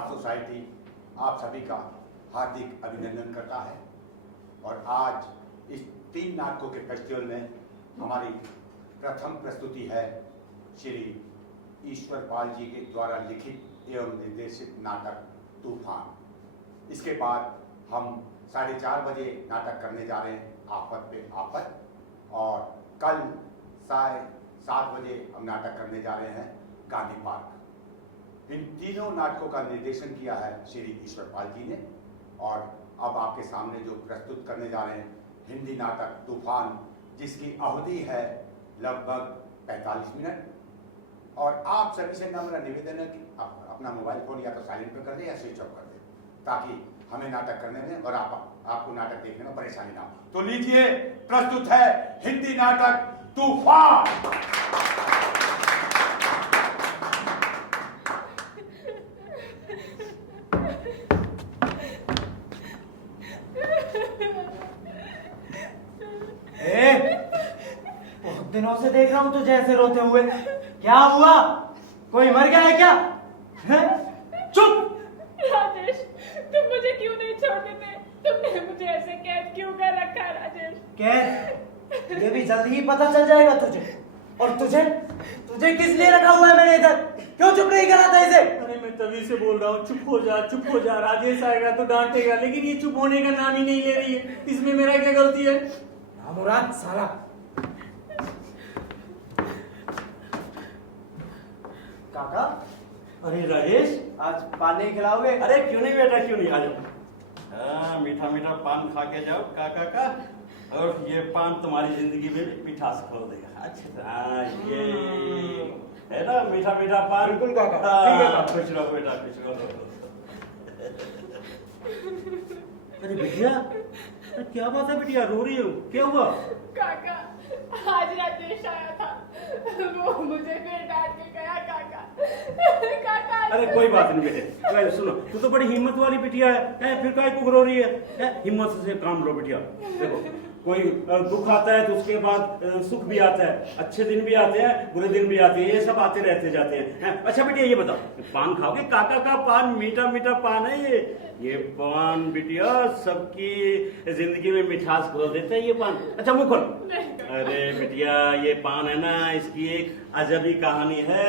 Art society आप सभी का हार्दिक अभिनंदन करता है। और आज इस 3 नाटकों के फेस्टिवल में हमारी प्रथम प्रस्तुति है श्री ईश्वर पाल जी के द्वारा लिखित एवं निर्देशित नाटक तूफान। इसके बाद हम 4:30 बजे नाटक करने जा रहे हैं आफत पे आफत, और कल 7:30 बजे हम नाटक करने जा रहे हैं गांधी पार्क। इन तीनों नाटकों का निर्देशन किया है श्री ईश्वर पाल जी ने। और अब आपके सामने जो प्रस्तुत करने जा रहे हैं हिंदी नाटक तूफान, जिसकी अवधि है लगभग 45 मिनट। और आप सभी से नम्र निवेदन है कि आप अपना मोबाइल फोन या तो साइलेंट पे कर दें या स्विच ऑफ कर दें, ताकि हमें नाटक करने में और आपको नाटक देखने में परेशानी ना हो। तो लीजिए, प्रस्तुत है हिंदी नाटक तूफान। बहुत दिनों से देख रहा हूँ तुझे ऐसे रोते हुए। क्या हुआ? कोई मर गया है क्या? चुप! राजेश, तुम मुझे क्यों नहीं छोड़ देते? तुमने मुझे ऐसे कैद क्यों कर रखा है राजेश? कैद? ये भी जल्दी ही पता चल जाएगा तुझे। और तुझे किस लिए रखा हुआ है मेरे इधर? क्यों चुप नहीं करा था इसे? अरे मैं तभी से बोल रहा हूँ चुप हो जा। राजेश आएगा तो डांटेगा, लेकिन ये चुप होने का नाम ही नहीं ले रही है। इसमें मेरा क्या गलती है? मुराद साला। काका, अरे राजेश, आज पान नहीं खिलाओगे? अरे क्यों नहीं बेटा, क्यों नहीं, आ जाओ। मीठा मीठा पान खा के जाओ काका का, और ये पान तुम्हारी जिंदगी में भी मिठास खोल देगा। अच्छा, ये है ना मीठा मीठा पान। बिल्कुल काका, ठीक है काका। खुश रहो बेटा, खुश रहो। अरे बिटिया, क्या बात है बिटिया, रो रही हो? क्या हुआ? काका, आज राजेश आया था, वो मुझे फिर डांट के गया काका। काका, अरे कोई बात नहीं बेटे, सुनो, तू तो बड़ी हिम्मत वाली बिटिया है, फिर काय को रो रही है? हिम्मत से काम लो बिटिया। देखो, कोई दुख आता है तो उसके बाद सुख भी आता है, अच्छे दिन भी आते हैं, बुरे दिन भी आते हैं, ये सब आते रहते जाते हैं। अच्छा बेटिया, ये बताओ, पान खाओगे? काका का पान मीठा मीठा पान है ये पान बिटिया सबकी जिंदगी में मिठास घोल देता है ये पान। अच्छा मुंह खोल। अरे बिटिया, ये पान है ना, इसकी एक अजबी कहानी है।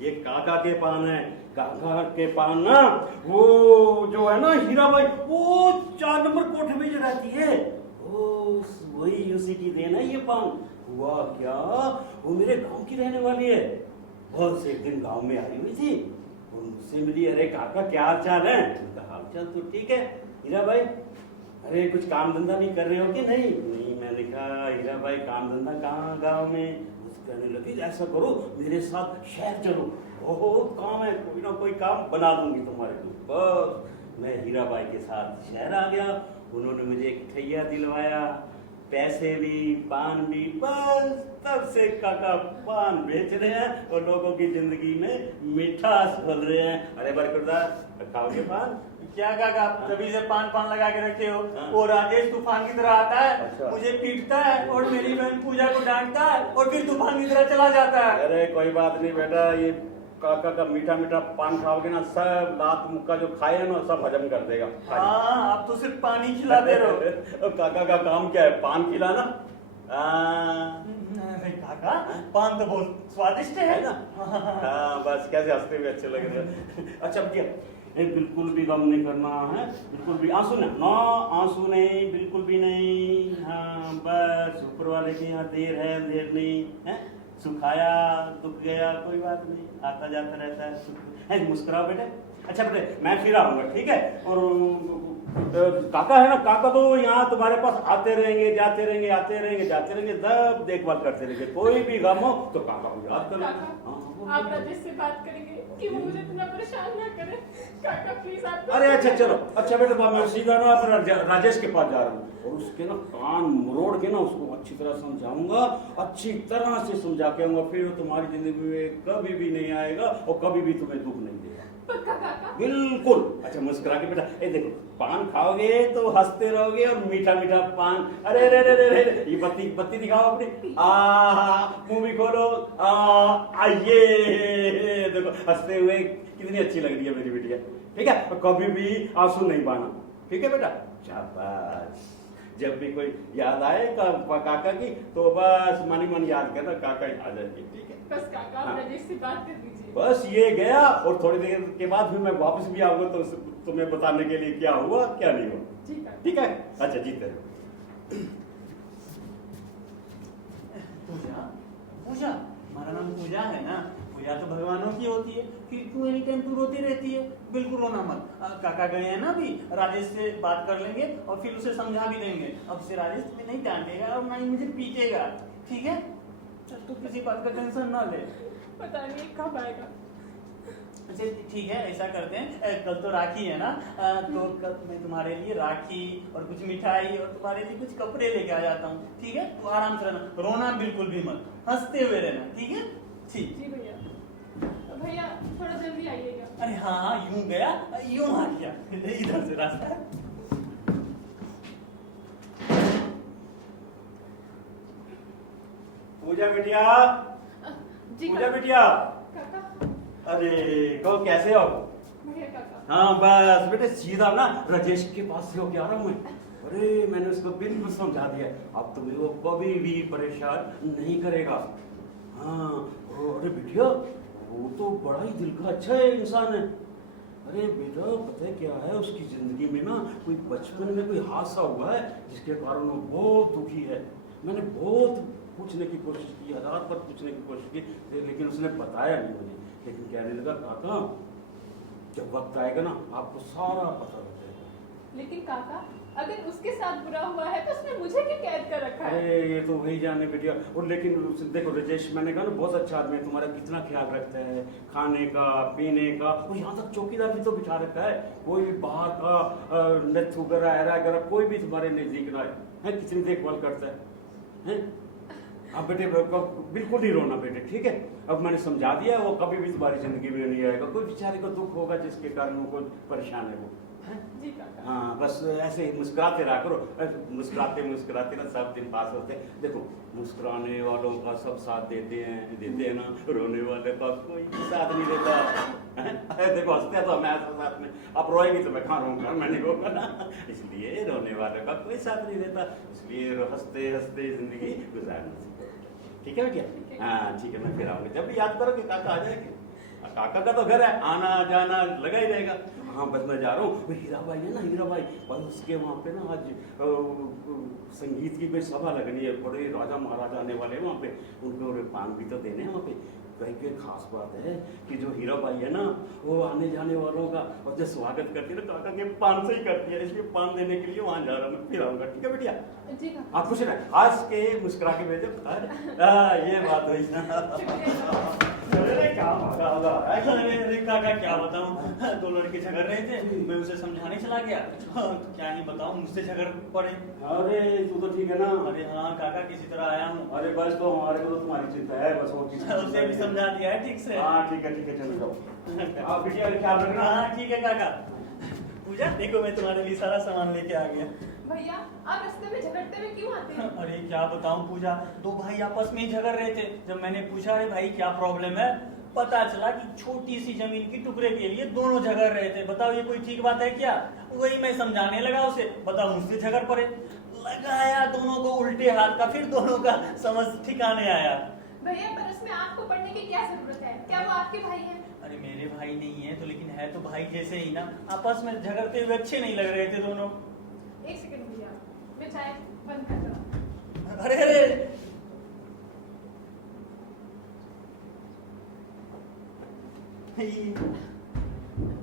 ये काका के पान है। काका के पान ना, वो जो है ना हीराबाई, वो 4 नंबर कोठे में जो रहती है, वही उसी की देन है ये पान। हुआ क्या, वो मेरे गांव की रहने वाली है। बहुत से एक दिन गांव में आई हुई थी, उनसे मिली। अरे काका क्या हाल चाल है? उनका हाल चाल तो ठीक है। हीराबाई, अरे कुछ काम धंधा भी कर रहे हो कि नहीं? नहीं, मैंने कहा हीराबाई काम धंधा कहाँ गाँव में? कहने लगी ऐसा करो, मेरे साथ शहर चलो, बहुत काम है, कोई ना कोई काम बना दूंगी तुम्हारे लिए। बस मैं हीराबाई के साथ शहर आ गया। उन्होंने मुझे एक ठैया दिलवाया, पैसे भी, पान भी। बस तब से काका पान बेच रहे हैं और लोगों की जिंदगी में मिठास घोल रहे हैं। अरे बरकरदार, खाओगे पान? क्या काका, तभी से पान लगा के रखे हो? वो राजेश तूफान की तरह आता है। अच्छा। मुझे पीटता है और मेरी बहन पूजा को डांटता है और फिर तूफान की तरह चला जाता है। अरे कोई बात नहीं बेटा, ये काका का मीठा मीठा पान खाओगे ना, सब लात मुक्का जो खाए है ना सब हजम कर देगा। हाँ, आप तो सिर्फ पानी खिलाते रहो। काका का काम क्या है? पान खिलाना। अरे काका, पान तो बहुत स्वादिष्ट है ना? हाँ, बस कैसे हंसते हुए अच्छे लग रहे हैं। अच्छा भैया, बिल्कुल भी गम नहीं करना है, बिल्कुल भी आंसू नहीं, ना आंसू नहीं, बिल्कुल भी नहीं। हाँ बस ऊपर वाले के यहाँ देर है अंधेर नहीं है। सुखाया दुख गया, कोई बात नहीं, आता जाता रहता है, सुख है। मुस्कुराओ बेटे। अच्छा बेटे, मैं फिर आऊंगा, ठीक है? और काका है ना, काका तो यहाँ तुम्हारे पास आते रहेंगे, जाते रहेंगे, आते रहेंगे, जाते रहेंगे, सब देखभाल करते रहेंगे। कोई भी गम हो तो काका को याद कर लेना। आप राजेश से बात करेंगे कि वो मुझे इतना परेशान ना करे। काका प्लीज आप। अरे अच्छा चलो, अच्छा बेटा, मैं सीधा ना राजेश के पास जा रहा हूँ और उसके ना कान मरोड़ के ना उसको अच्छी तरह समझाऊंगा, अच्छी तरह से समझा के आऊंगा। फिर तुम्हारी जिंदगी में कभी भी नहीं आएगा और कभी भी तुम्हें दुख नहीं देगा। पक्का काका? बिल्कुल। अच्छा मुस्कुरा के बेटा, ए देखो, पान खाओगे तो हंसते रहोगे और मीठा मीठा पान। अरे रे रे रे रे, ये बत्ती बत्ती दिखाओ अपनी। मुंह भी खोलो। आइए देखो, हंसते हुए कितनी अच्छी लग रही है मेरी बिटिया। ठीक है, और कभी भी आंसू नहीं बहाना। ठीक है बेटा, शाबाश। जब भी कोई याद आए काका की तो बस मनी मन याद करना, काका आ जाएगी। ठीक है, बस काका हाँ। राजेश से बात कर दीजिए। बस ये गया और थोड़ी देर के बाद फिर मैं वापस भी आऊंगा तो तुम्हें बताने के लिए क्या हुआ क्या नहीं हुआ। ठीक है। ठीक है, अच्छा जीते रहो। पूजा, पूजा, हमारा नाम पूजा है ना? पूजा तो भगवानों की होती है, फिर क्यों एनी टाइम तू रोती रहती है? बिल्कुल रोना मत। काका गए हैं ना अभी, राजेश से बात कर लेंगे और फिर उसे समझा भी देंगे। अब से राजेश तुम्हें नहीं डांटेगा और ना ही मुझे पीटेगा, ठीक है? चल तू किसी बात का टेंशन ना ले। पता नहीं कब आएगा। अच्छा ठीक है, ऐसा करते हैं, कल तो राखी है ना, तो कल मैं तुम्हारे लिए राखी और कुछ मिठाई और तुम्हारे लिए कुछ कपड़े लेके आ जाता हूँ। ठीक है, तू आराम से रहना, रोना बिल्कुल भी मत, हंसते हुए रहना। ठीक है? ठीक। जी भैया। भैया थोड़ा जल्दी आइएगा। अरे हाँ हाँ, यूं गया यूं आ गया, इधर से रास्ता है। पूजा बिटिया, जी पूजा काका। बिटिया, काका। अरे कहो कैसे हो? भैया काका। हाँ बस बेटे सीधा ना राजेश के पास से होके आ रहा हूँ मैं। अरे मैंने उसको बिल्कुल समझा दिया, अब तुम्हें वो कभी भी परेशान नहीं करेगा। हाँ अरे बिटिया, वो तो बड़ा ही दिल का अच्छा है इंसान है। अरे बेटा पता है क्या है, उसकी जिंदगी में ना कोई बचपन में कोई हादसा हुआ है जिसके कारण वो बहुत दुखी है। मैंने बहुत पूछने की कोशिश की, आधार पर पूछने की कोशिश की, लेकिन उसने बताया नहीं मुझे। लेकिन कहने लगा काका जब वक्त आएगा ना आपको सारा पता हो जाएगा। लेकिन काका अगर उसके साथ बुरा हुआ है तो उसने मुझे क्यों कैद कर रखा है? अरे ये तो वही जाने बेटिया। और लेकिन देखो राजेश, मैंने कहा ना बहुत अच्छा आदमी है, तुम्हारा कितना ख्याल रखता है, खाने का पीने का, और यहाँ तक चौकीदार भी तो बिठा रखा है। कोई बाहर का नथ वगैरह ऐरा वगैरह कोई भी तुम्हारे नजदीक ना है, कितनी देखभाल करता है। अब बेटे बिल्कुल नहीं रोना बेटे, ठीक है? अब मैंने समझा दिया, वो कभी भी तुम्हारी जिंदगी में नहीं आएगा। कोई बेचारे को दुख होगा जिसके कारण वो कोई परेशान है वो, है? जी काका। हाँ बस ऐसे ही मुस्कुराते रहा करो, मुस्कुराते मुस्कुराते ना सब दिन पास होते हैं। देखो मुस्कुराने वालों का सब साथ देते हैं ना, रोने वाले का कोई साथ नहीं देता है। देखो हंसते हैं तो मैं साथ में, आप रोएंगे तो मैं कहाँ रहूँगा, मैं नहीं रोऊंगा ना। इसलिए रोने वाले का कोई साथ नहीं देता, इसलिए हंसते हंसते जिंदगी गुजारना सीखो। ठीक है भैया? हाँ ठीक है, मैं फिर आऊँगा जब भी याद करोगे काका आ जाएंगे। काका का तो घर है, आना जाना लगा ही रहेगा। हाँ बस मैं जा रहा हूँ, वो हीरा भाई है ना, हीरा भाई, और उसके वहाँ पे ना आज संगीत की कोई सभा लगनी है, बड़े राजा महाराजा आने वाले हैं वहाँ पे, उनको पान भी तो देने हैं वहाँ पे। कहीं की खास बात है कि जो हीरा भाई है ना वो आने जाने वालों का और जो स्वागत करती है ना काका के पान से ही करती है, इसलिए पान देने के लिए वहाँ जा रहा हूँ, फिर आऊँगा। ठीक है बिटिया? जी काका। आप खुश रहे, आज के मुस्कुरा के भेजो। ये बात हुई ना। अरे क्या भागा होगा? अरे काका क्या बताऊं, दो लड़के झगड़ रहे थे, मैं उसे समझाने चला गया, तो क्या ही बताऊं, मुझसे झगड़ पड़े। अरे तू तो ठीक है ना? अरे हाँ काका, किसी तरह आया हूँ। अरे बस तो हमारे को तो तुम्हारी चिंता है, बस और किसी की उसे भी चिंता समझा दिया है ठीक से। हाँ ठीक है चलो जाओ। आप बिटिया का ख्याल रखना। हाँ ठीक है काका। पूजा देखो मैं तुम्हारे लिए सारा सामान लेके आ गया। भैया आप रास्ते में झगड़ते हुए क्यों आते हैं? अरे क्या बताऊं पूजा, दो भाई आपस में ही झगड़ रहे थे। जब मैंने पूछा अरे भाई क्या प्रॉब्लम है, पता चला कि छोटी सी जमीन की टुकड़े के लिए दोनों झगड़ रहे थे। बताओ ये कोई ठीक बात है क्या? वही मैं समझाने लगा उसे, बताओ मुझसे झगड़ पड़े, लगाया दोनों को उल्टे हाथ का, फिर दोनों का समझ ठिकाने आया। भैया पर उसमें आपको पढ़ने की क्या जरूरत है? क्या वो आपके भाई हैं? अरे मेरे भाई नहीं है तो, लेकिन है तो भाई जैसे ही ना। आपस में झगड़ते हुए अच्छे नहीं लग रहे थे दोनों। एक सेकंड भैया, मैं चाय बंद कर रहा हूँ। अरे अरे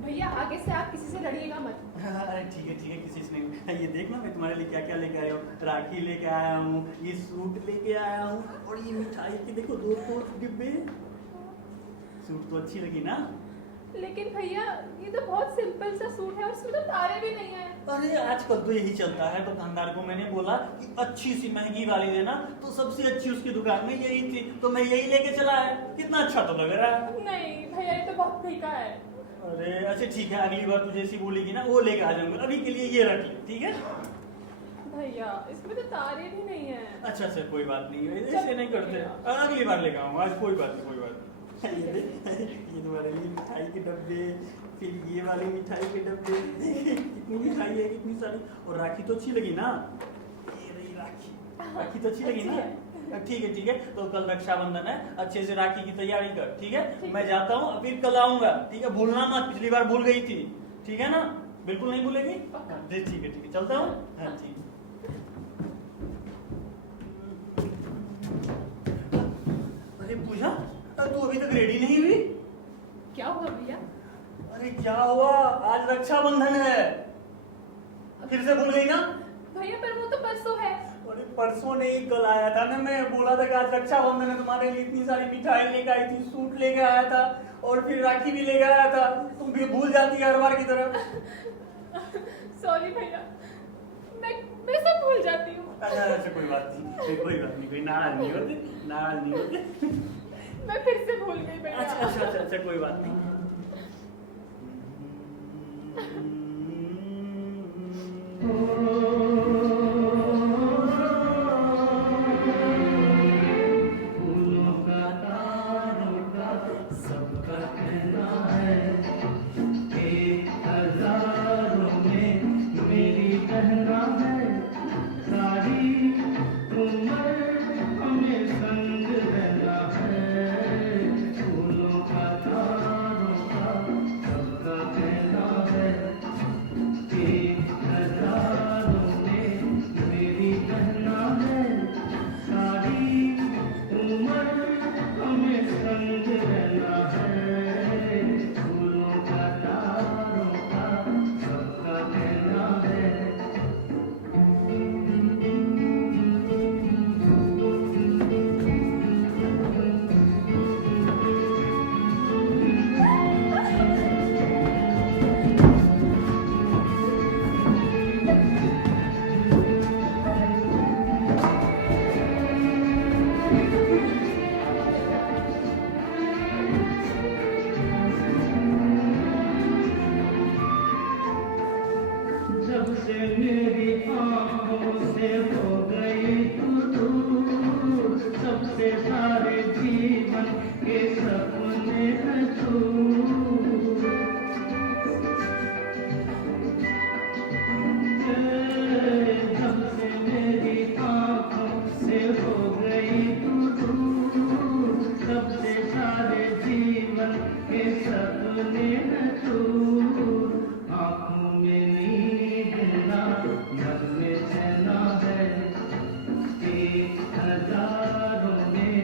भैया आगे से आप किसी से लड़िएगा मत। अरे ठीक है किसी से नहीं। ये देखना मैं तुम्हारे लिए क्या क्या लेके आया हूँ, राखी लेके आया हूँ, ये सूट लेके आया हूँ, और ये मिठाई के देखो 2 डिब्बे। सूट तो अच्छी लगी ना? लेकिन भैया ये तो बहुत सिंपल सा सूट है, उसमें तो तारे भी नहीं है। अरे आजकल तो यही चलता है। दुकानदार को मैंने बोला कि अच्छी सी महंगी वाली देना, तो सबसे अच्छी उसकी दुकान में यही थी, तो मैं यही लेके चला है। कितना अच्छा तो लग रहा है। नहीं भैया ये तो बहुत फीका है। अरे अच्छा ठीक है, अगली बार तू जैसी बोलेगी ना वो लेके आ जाऊंगा। अभी के लिए ये रख ली, ठीक है? भैया इसमें तो तारे भी नहीं है। अच्छा कोई बात नहीं है, ऐसे नहीं करते। अगली बार लेके आऊंगा, आज कोई बात नहीं। ये तुम्हारे लिए मिठाई के डब्बे, फिर ये वाले मिठाई के डब्बे, कितनी मिठाई है, कितनी सारी। और राखी तो अच्छी लगी ना? ये रही राखी, राखी तो अच्छी लगी ना? ठीक है, तो कल रक्षाबंधन है, अच्छे से राखी की तैयारी कर, ठीक है? मैं जाता हूँ, फिर कल आऊंगा, ठीक है? भूलना मत, पिछली बार भूल गई थी, ठीक है ना? बिल्कुल नहीं भूलेगी? ठीक है, चलता हूँ। हाँ ठीक। अरे पूजा, तू अभी तक रेडी नहीं हुई? क्या हुआ भैया? अरे क्या हुआ, आज रक्षाबंधन है, फिर से भूल गई ना? भैया पर वो तो परसों है। अरे परसों नहीं, कल आया था ना, मैं बोला था कि आज रक्षाबंधन है, तुम्हारे लिए इतनी सारी मिठाई लेके आई थी, सूट लेके आया था, और फिर राखी भी लेके आया था। तुम भी भूल जाती है हर बार की तरह। सॉरी भैया, मैं सब भूल जाती हूँ। अच्छा, कोई बात नहीं, कोई नाराज नहीं होते। मैं फिर से भूल गई भैया। अच्छा, कोई बात नहीं। फूलों का तारों का सबका कहना है, एक हजारों में मेरी बहना है, सारी उम्र हमें संग रहना है। फूलों का तारों का सबका कहना है, एक हजारों में मेरी बहना है, सारी उम्र हमें संग रहना है। फूलों का तारों का सबका कहना है। जब से मेरी आँखों से हो गई तू दूर, सबसे सारे जीवन के सपने हैं दूर। जब से मेरी आँखों से हो गई तू दूर, सबसे सारे जीवन के सपने हैं दूर। आँखों में नींद ना, मन में चैना है, एक हजारों में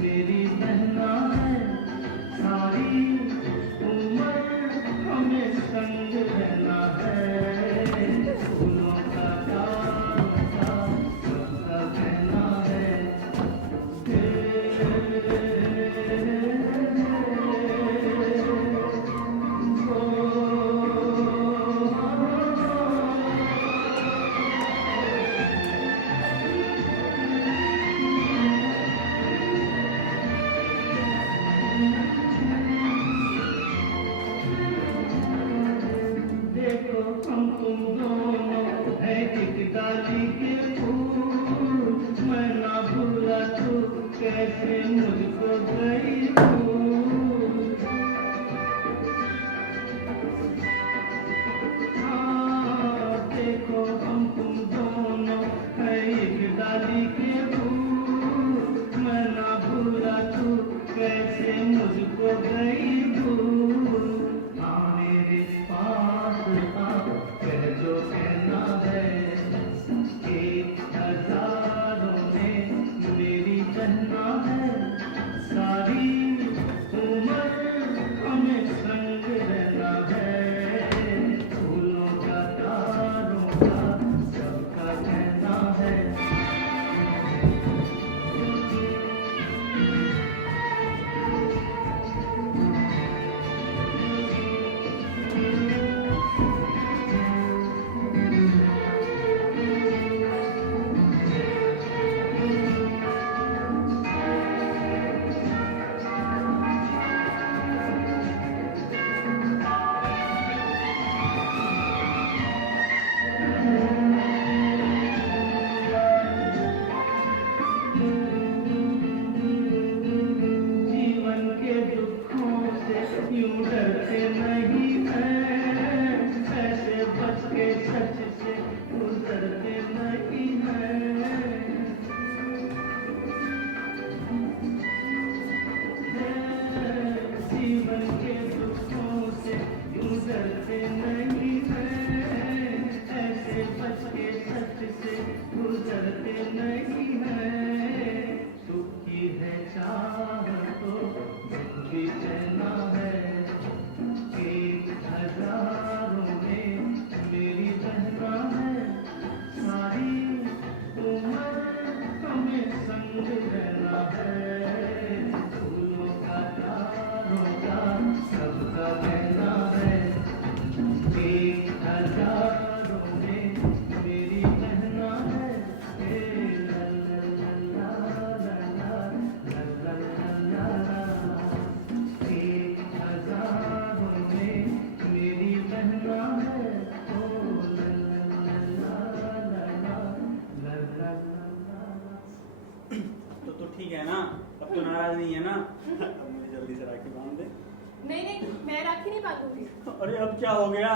मेरी बहना है, सारी उम्र हमें संग रहना है। फूलों का तारों का सबका कहना है। देखो हम तुम दोनों है एक डाली के फूल, मैं ना भूला तू कैसे मुझको गई भूल। हाँ, देखो हम तुम दोनों है एक डाली के फूल, मैं ना भूला तू कैसे मुझको गई भूल। हाँ मेरे पास आ, कह जो कहना है, एक हजारों में मेरी बहना है, सारी नहीं है ना? अब मुझे जल्दी से राखी बांध दे। नहीं नहीं, मैं राखी नहीं बांधूंगी। अरे अब क्या हो गया?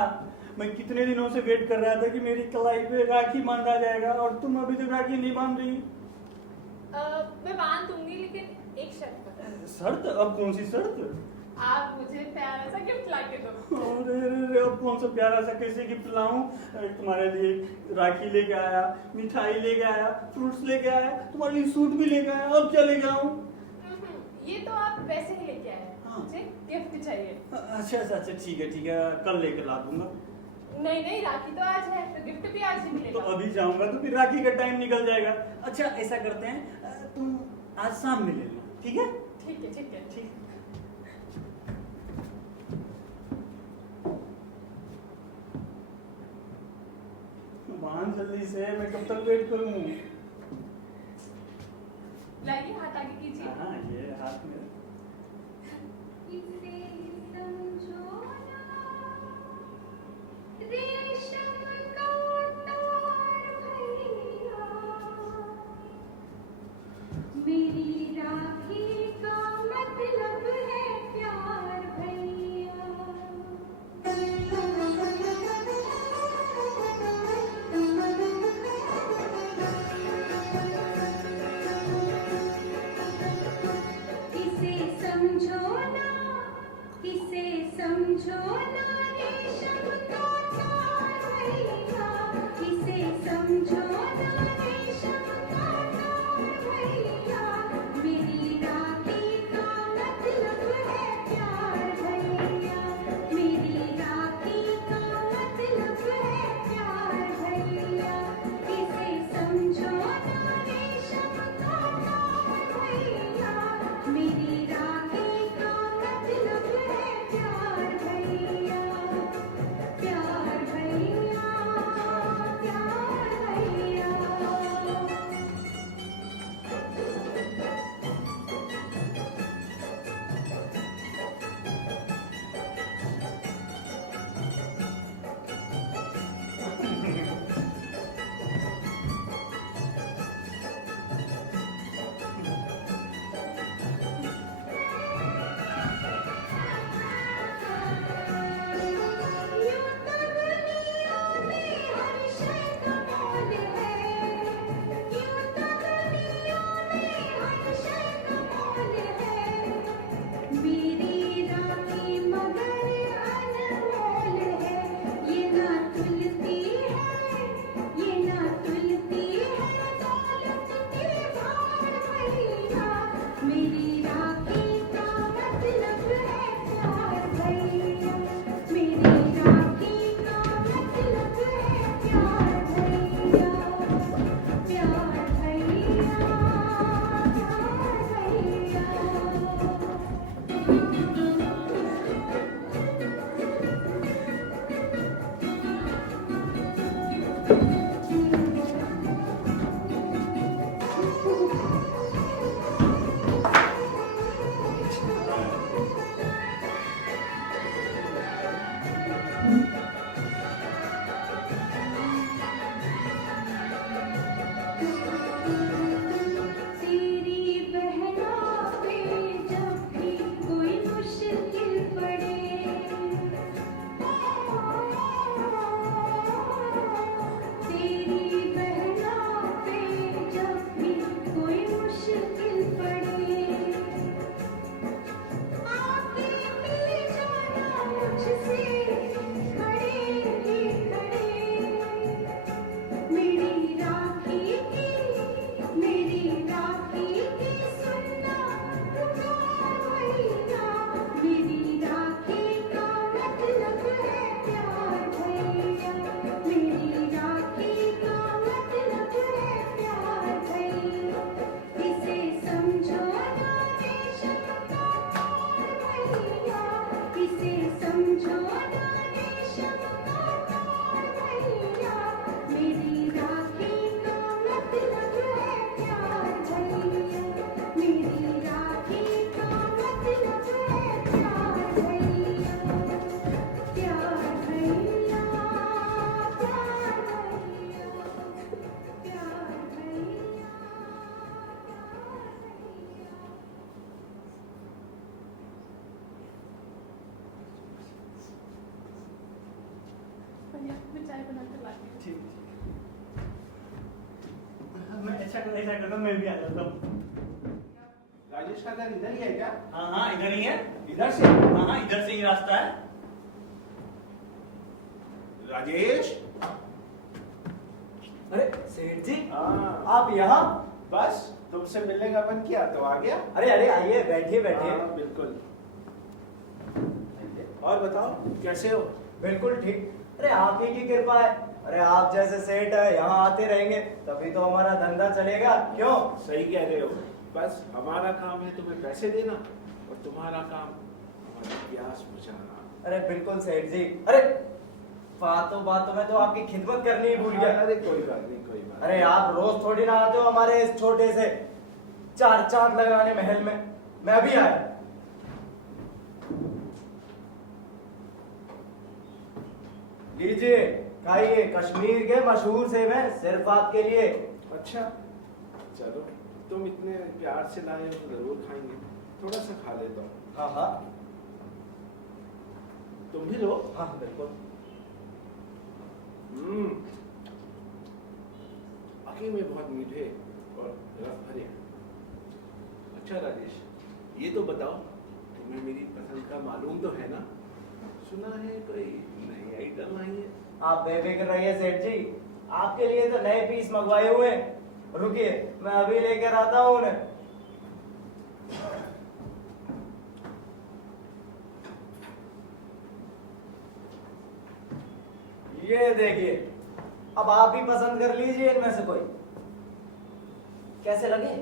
मैं कितने दिनों से वेट कर रहा था कि मेरी कलाई पे राखी बांधा जाएगा और तुम अभी तक राखी नहीं बांध रही। मैं बांध दूंगी, लेकिन एक शर्त पर। शर्त? अब कौन सी शर्त? आप मुझे प्यारा सा गिफ्ट ला के दो। अरे अरे अरे, अब कौन सा प्यारा सा कैसे गिफ्ट लाऊं? तुम्हारे लिए राखी लेके आया, मिठाई लेके आया, फ्रूट्स लेके आया, तुम्हारे लिए सूट भी लेके आया, अब क्या लेके आऊं? ये तो आप वैसे ही लेके आए, हाँ। मुझे गिफ्ट चाहिए। अच्छा अच्छा अच्छा, ठीक है, कल लेकर ला दूंगा। नहीं नहीं, राखी तो आज है, तो गिफ्ट भी आज ही तो मिलेगा। अभी जाऊंगा तो फिर राखी का टाइम निकल जाएगा। अच्छा ऐसा करते हैं, तुम आज शाम में ले लो, ठीक है? ठीक है ठीक है। ठीक। बांध जल्दी से, मैं कब तक वेट करूं? लाइए, हाथ आगे कीजिए। हाँ ये हाथ में। इसे समझो ना, रेशम का तार भैया, मेरी राखी का मतलब है प्यार भैया। इसे समझो ना, इसे समझो ना, रेशम का तार भैया, इसे समझो ना, रेशम का तार भैया, मेरी राखी का मतलब है प्यार भैया, मेरी राखी का मतलब है प्यार भैया, इसे समझो ना, रेशम का तार भैया, मेरी राखी का मतलब है प्यार भैया। चाय बना कर लाती हूँ। ठीक मैं ऐसा करता मैं भी आ जाता हूँ। राजेश का घर इधर ही है क्या? हाँ इधर ही है। इधर से? हाँ इधर से ही रास्ता है। राजेश? अरे सेठ जी, हाँ। आप यहाँ? बस तुमसे मिलने का मन किया तो आ गया। अरे अरे आइए, बैठिए बैठिए। हाँ, बिल्कुल। और बताओ कैसे हो? बिल्कुल ठीक। अरे आप ही की कृपा है। अरे आप जैसे सेठ है यहाँ आते रहेंगे तभी तो हमारा धंधा चलेगा, क्यों? सही कह रहे हो। बस हमारा काम है तुम्हें पैसे देना और तुम्हारा काम हमारी प्यास बुझाना। अरे बिल्कुल सेठ जी। अरे बातों बातों में तो आपकी खिदमत करनी ही भूल गया। अरे कोई बात नहीं, कोई बात अरे आप रोज थोड़ी ना आते हो हमारे इस छोटे से 4 चांद लगाने महल में। मैं अभी आया। लीजिए खाइए, कश्मीर के मशहूर सेब हैं, सिर्फ आपके लिए। अच्छा चलो, तुम इतने प्यार से लाए हो तो जरूर खाएंगे। थोड़ा सा खा लेता हूँ। हाँ हाँ तुम भी लो। हाँ बिल्कुल। वाकई में बहुत मीठे और रस भरे। अच्छा राजेश, ये तो बताओ तुम्हें मेरी पसंद का मालूम तो है ना? सुना है कोई नई आइटम आई है? आप बेफिक्र रहिए सेठ जी, आपके लिए तो नए पीस मंगवाए हुए हैं। रुकिए मैं अभी लेकर आता हूँ उन्हें। ये देखिए, अब आप ही पसंद कर लीजिए इनमें से कोई। कैसे लगे?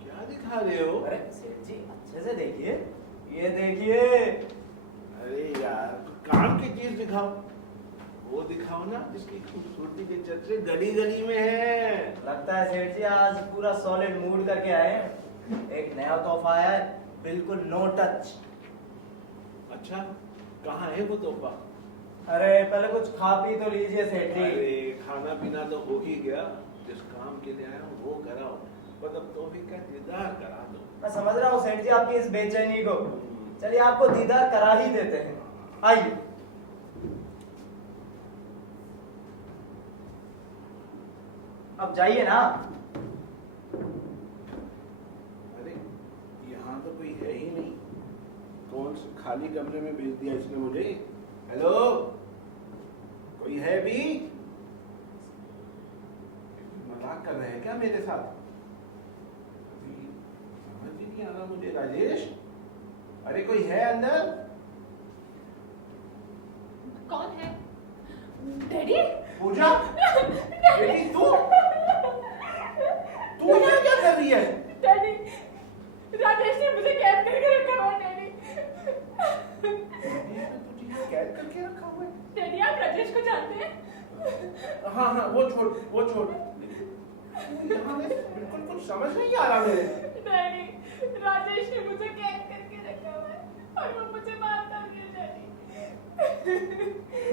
क्या दिखा रहे हो? अरे सेठ जी अच्छे से देखिए, ये देखिए। अरे यार काम की चीज दिखाओ। वो दिखाओ ना जिसकी खूबसूरती के चर्चे गली गली में है। लगता है सेठ जी आज पूरा सॉलिड मूड करके आए हैं। एक नया तोहफा आया है, बिल्कुल नो टच। अच्छा कहाँ है वो तोहफा? अरे पहले कुछ खा पी तो लीजिए सेठ जी। अरे खाना पीना तो हो ही गया, जिस काम के लिए आया हूँ वो कराओ, मतलब तोहफे का दीदार करा दो। मैं समझ रहा हूँ सेठ जी आपकी इस बेचैनी को। चलिए आपको दीदार करा ही देते हैं, आइए। अब जाइए ना। अरे यहाँ तो कोई है ही नहीं। कौन से खाली कमरे में भेज दिया इसने मुझे? हेलो, कोई है भी? मजाक कर रहे हैं क्या मेरे साथ? अभी समझ ही नहीं आ रहा मुझे। राजेश, अरे कोई है अंदर? कौन है? डैडी? पूजा, बेटी तू यहाँ क्या कर रही है? डैडी, राजेश ने मुझे कैद करके रखा हुआ है, डैडी। तुझे यहाँ कैद करके रखा हुआ है? डैडी आप राजेश को जानते हैं? हाँ हाँ वो छोड़, वो छोड़। यहाँ में बिल्कुल कुछ समझ नहीं आ रहा मेरे। डैडी, राजेश ने मुझे कैद करके रखा हुआ है और वो मुझे मारता भी है, डैडी।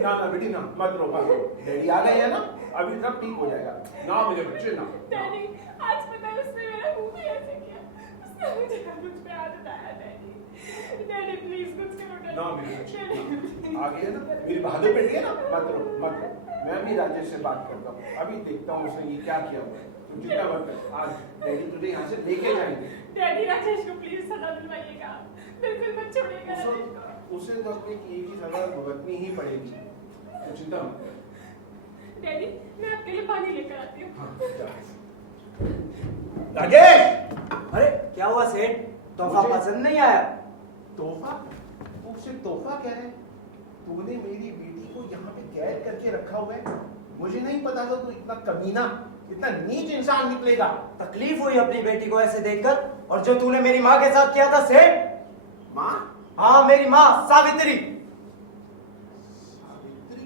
ना ना बेटी ना, मत रो मत रो। डैडी आ गए हैं ना, अभी सब ठीक हो जाएगा। ना मेरे बच्चे ना। डैडी, आज पता है उसने मेरा मुंह भी ऐसे किया। उसने मुझे मुझ पे हाथ उठाया, डैडी। डैडी प्लीज कुछ करो, डैडी। ना मेरे बच्चे डैडी, आ गए ना, मेरी बहादुर बेटी है ना, मत रो मत रो। मैं भी राजेश से बात करता हूँ, अभी देखता हूँ उसने ये क्या किया हुआ है। तुम चिंता मत कर, आज डैडी तुझे यहाँ से लेके जाएंगे। डैडी राजेश को प्लीज सजा दिलवाइएगा, बिल्कुल मत छोड़िएगा राजेश को। उसे तो अपने किए की सजा भुगतनी ही पड़ेगी, तो चिंता मत कर। डैडी, मैं आपके लिए पानी लेकर आती हूँ। हाँ, जा। राजेश! अरे क्या हुआ सेठ, तोहफा मुझे- पसंद नहीं आया? तोहफा? तू उसे तोहफा कह रहे? तूने मेरी बेटी को यहाँ पे कैद करके रखा हुआ है। मुझे नहीं पता था तू इतना कमीना, इतना नीच इंसान निकलेगा। तकलीफ हुई अपनी बेटी को ऐसे देखकर, और जो तूने मेरी माँ के साथ किया था सेठ। माँ? हाँ मेरी माँ सावित्री। सावित्री?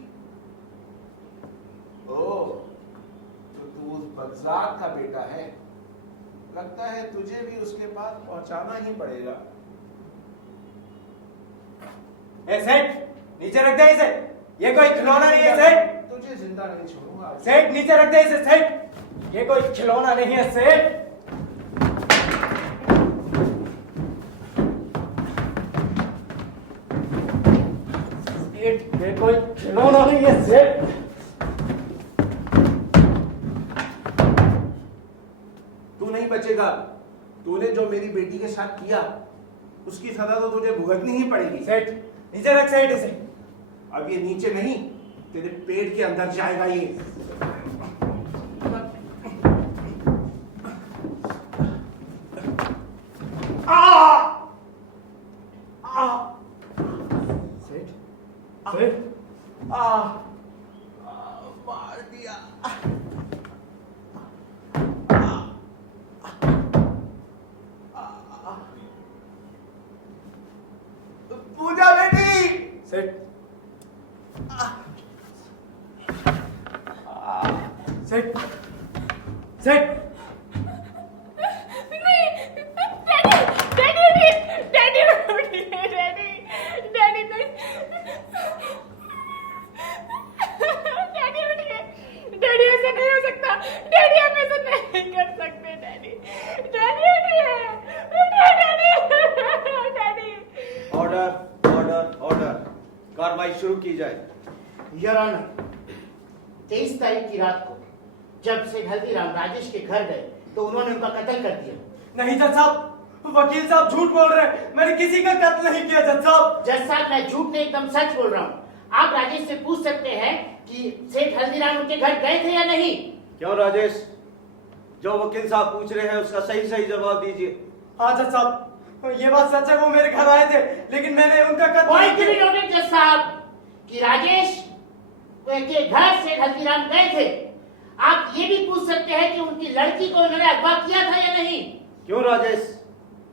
ओह, तो तू उस बगजात का बेटा है। लगता है तुझे भी उसके पास पहुंचाना ही पड़ेगा। ए सेठ, नीचे रख दे इसे। ये कोई खिलौना नहीं है सेठ। तुझे जिंदा नहीं छोड़ूंगा। सेठ नीचे रख दे इसे सेठ। ये कोई खिलौना नहीं है सेठ। सेठ ये कोई खिलौना नहीं है सेठ। तू नहीं बचेगा। तूने जो मेरी बेटी के साथ किया उसकी सजा तो तुझे भुगतनी ही पड़ेगी। सेठ नीचे रख सेठ इसे। अब ये नीचे नहीं, तेरे पेट के अंदर जाएगा ये। सेठ सेठ मार दिया। पूजा बेटी। सेठ सेठ सेठ नहीं, डैडी उठिए, डैडी उठिए, डैडी नहीं, डैडी उठिए, डैडी ऐसा नहीं हो सकता, डैडी आप ऐसा नहीं कर सकते, डैडी उठिए, डैडी। ऑर्डर ऑर्डर ऑर्डर, कार्रवाई शुरू की जाए। योर ऑनर, 23 तारीख की रात को जब से हल्दीराम राजेश के घर गए तो उन्होंने उनका कत्ल कर दिया। नहीं जज साहब, वकील साहब झूठ बोल रहे हैं। मैंने किसी का कत्ल नहीं किया जज साहब। जज साहब, मैं झूठ नहीं एकदम सच बोल रहा हूँ। आप राजेश से पूछ सकते हैं कि सेठ हल्दीराम उनके घर गए थे या नहीं। क्यों राजेश, जो वकील साहब पूछ रहे हैं उसका सही सही जवाब दीजिए। हाँ जज साहब, ये बात सच है, वो मेरे घर आए थे लेकिन मैंने उनका कत्ल नहीं पॉइंट किया। नोटेड जज साहब कि राजेश के घर से हल्दीराम गए थे। आप ये भी पूछ सकते हैं कि उनकी लड़की को उन्होंने अगवा किया था या नहीं। क्यों राजेश,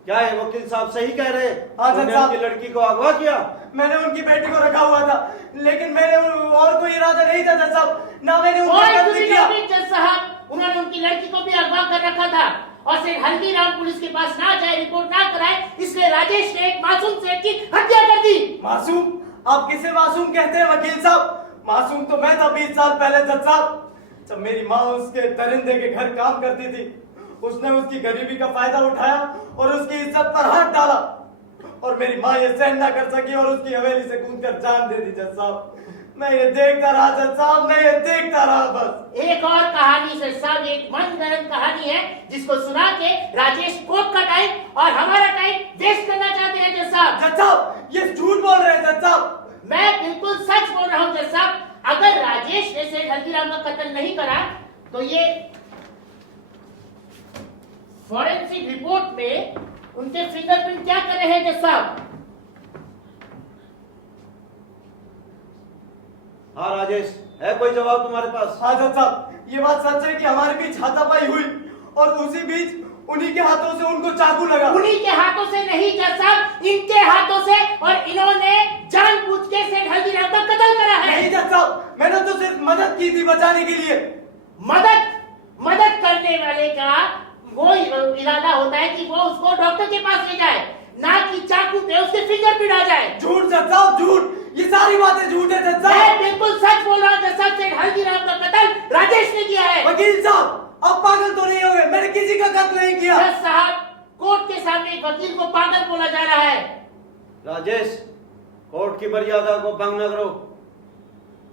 क्या है वकील साहब सही कह रहे हैं? हाँ, जज तुमने साहब। उनकी लड़की को अगवा किया? मैंने उनकी बेटी को रखा हुआ था लेकिन मैंने और कोई इरादा नहीं था जज साहब, ना मैंने उनका पॉइंट कत्ल किया। नोटेड जज साहब, उन्होंने उनकी लड़की को भी अगवा कर रखा था और सेठ हल्दीराम पुलिस के पास ना जाए, रिपोर्ट ना कराए, इसलिए राजेश ने एक मासूम सेठ की हत्या कर दी। मासूम? आप किसे मासूम कहते हैं वकील साहब? मासूम तो मैं था 20 साल पहले जज साहब, जब मेरी माँ उसके दरिंदे के घर काम करती थी। उसने उसकी गरीबी का फायदा उठाया और उसकी इज्जत पर हाथ डाला और मेरी माँ ये सहन ना कर सकी और उसकी हवेली से कूदकर जान दे दी जज साहब। मैं ये देखता रहा जज साहब, मैं ये देखता रहा बस। एक और कहानी सर साहब, एक मनगढ़ंत कहानी है जिसको सुना के राजेश कोर्ट का टाइम और हमारा टाइम वेस्ट करना चाहते हैं जज साहब। जज साहब, ये झूठ बोल रहे हैं जज साहब। मैं बिल्कुल सच बोल रहा हूँ जज साहब। अगर राजेश ने सेठ हल्दीराम का कत्ल नहीं करा तो ये फॉरेंसिक रिपोर्ट में उनके फिंगरप्रिंट क्या कर रहे हैं जज साहब? हाँ राजेश, है कोई जवाब तुम्हारे पास? हाँ जज साहब, ये बात सच है कि हमारे बीच हाथापाई हुई और उसी बीच उन्हीं के हाथों से उनको चाकू लगा। उन्हीं के हाथों से नहीं जज साहब, इनके हाथों से, और इन्होंने जानबूझ के सेठ हल्दीराम का कत्ल करा है। नहीं जज साहब, मैंने तो सिर्फ मदद की थी बचाने के लिए। मदद करने वाले का वो इरादा होता है कि वो उसको डॉक्टर के पास ले जाए, ना कि चाकू पे उसके फिंगरप्रिंट आ जाए। झूठ जज साहब, झूठ, ये सारी बातें झूठ है जज मैं साहब। बिल्कुल सच बोल रहा हूँ जज साहब, सेठ हल्दीराम का कत्ल राजेश ने किया है। वकील साहब, अब पागल तो नहीं हो गए? मैंने किसी का कत्ल नहीं किया। जज साहब, कोर्ट के सामने एक वकील को पागल बोला जा रहा है। राजेश, कोर्ट की मर्यादा को भंग न करो।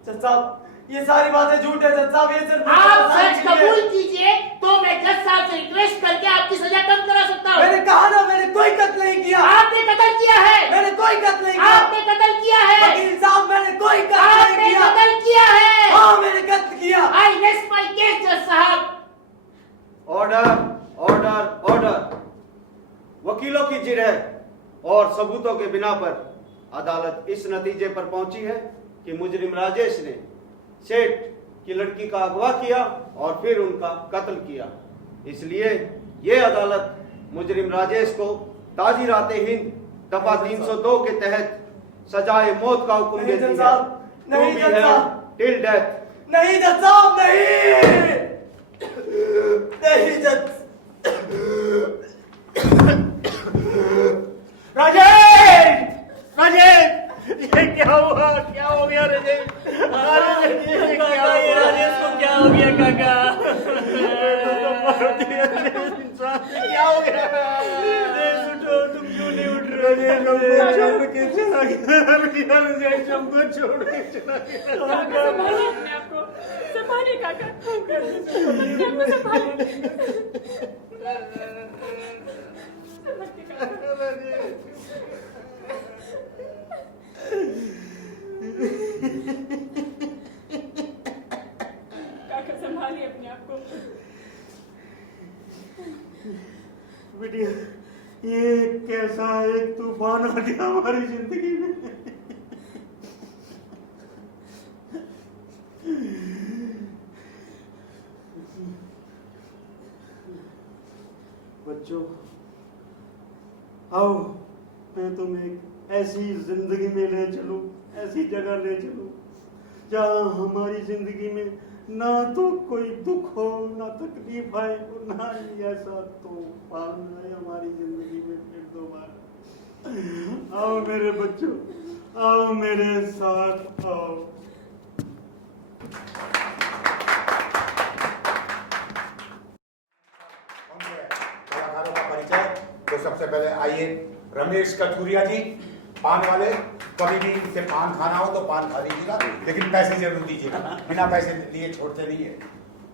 जज साहब, ये सारी बातें झूठ है जज साहब, ये सिर्फ आप सच कबूल कीजिए तो मैं जज साहब से रिक्वेस्ट करके आपकी सजा कम करा सकता हूँ। मैंने कहा ना, मैंने कोई कत्ल नहीं किया। आपने कत्ल किया है। मैंने कोई कत्ल नहीं किया। आपने कत्ल किया है। वकील साहब, मैंने कोई कत्ल नहीं आपने किया। कत्ल किया है। हाँ, मैंने कत्ल किया। आई रेस्ट माय केस जज साहब। Order order order. वकीलों की जिरह और सबूतों के बिना पर अदालत इस नतीजे पर पहुंची है कि मुजरिम राजेश ने सेठ की लड़की का अगवा किया और फिर उनका कत्ल किया। इसलिए ये अदालत मुजरिम राजेश को ताजीरात हिंद दफा 302 के तहत सजाए मौत का हुक्म नहीं देती जज है। साहब, नहीं जज साहब। Till death. नहीं जज साहब, नहीं नहीं जज। राजेश, राजेश, ये क्या हुआ? क्या हो गया राजेश? अरे राजेश को क्या हो गया काका? क्या हो गया? राजेश उठो, तुम क्यों नहीं उठ रहे? राजेश चला गया, बिटिया राजेश हमको छोड़ के चला गया। काका संभालिए अपने आप को, संभालिए काका, अपने आप को संभालिए। संभालिए काका, संभालिए अपने आप को। बिटिया ये कैसा एक तूफान आ गया हमारी जिंदगी में। बच्चों आओ, मैं तुम्हें एक ऐसी जिंदगी में ले चलूं, ऐसी जगह ले चलूं जहां हमारी जिंदगी में ना तो कोई दुख हो, ना तकलीफ आए, और ना ही ऐसा तूफान आए हमारी जिंदगी में फिर दोबारा। आओ मेरे बच्चों, आओ मेरे साथ आओ। कलाकारों का परिचय तो सबसे पहले आइए, रमेश कथुरिया जी, पान वाले। कभी भी इनसे पान खाना हो तो पान खा लीजिएगा, लेकिन पैसे जरूर दीजिएगा, बिना पैसे लिए छोड़ते नहीं है।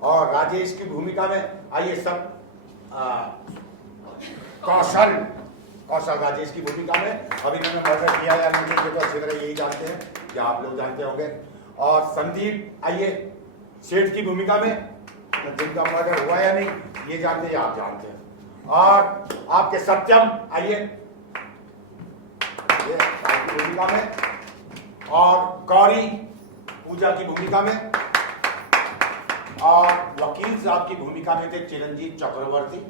और राजेश की भूमिका में आइए सब, कौशल राजेश की भूमिका में। अभी मैंने मर्डर किया या नहीं किया तो अच्छी तरह यही जानते हैं, या आप लोग जानते होंगे। और संदीप आइए सेठ की भूमिका में, जिनका मर्डर हुआ या नहीं ये जानते हैं, आप जानते हैं। और आपके सत्यम आइए ये की भूमिका में, और गौरी पूजा की भूमिका में, और वकील साहब की भूमिका में थे चिरंजीव चक्रवर्ती,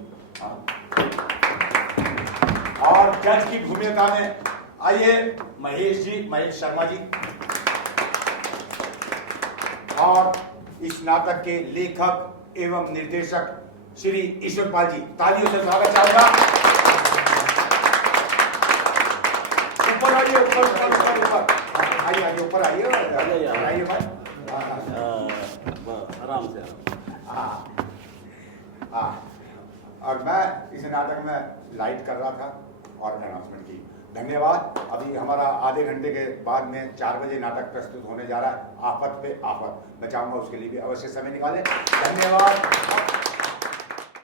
और जज की भूमिका में आइए महेश जी, महेश शर्मा जी। और इस नाटक के लेखक एवं निर्देशक श्री ईश्वरपाल जी, तालियों से स्वागत चाहूंगा। ऊपर आइए, ऊपर आइए, ऊपर आइए भाई, आराम से। और मैं इस नाटक में लाइट कर रहा था और अनाउंसमेंट की। धन्यवाद। अभी हमारा आधे घंटे के बाद में 4 बजे नाटक प्रस्तुत होने जा रहा है, आफत पे आफत। मैं चाहूंगा उसके लिए भी अवश्य समय निकालें। धन्यवाद।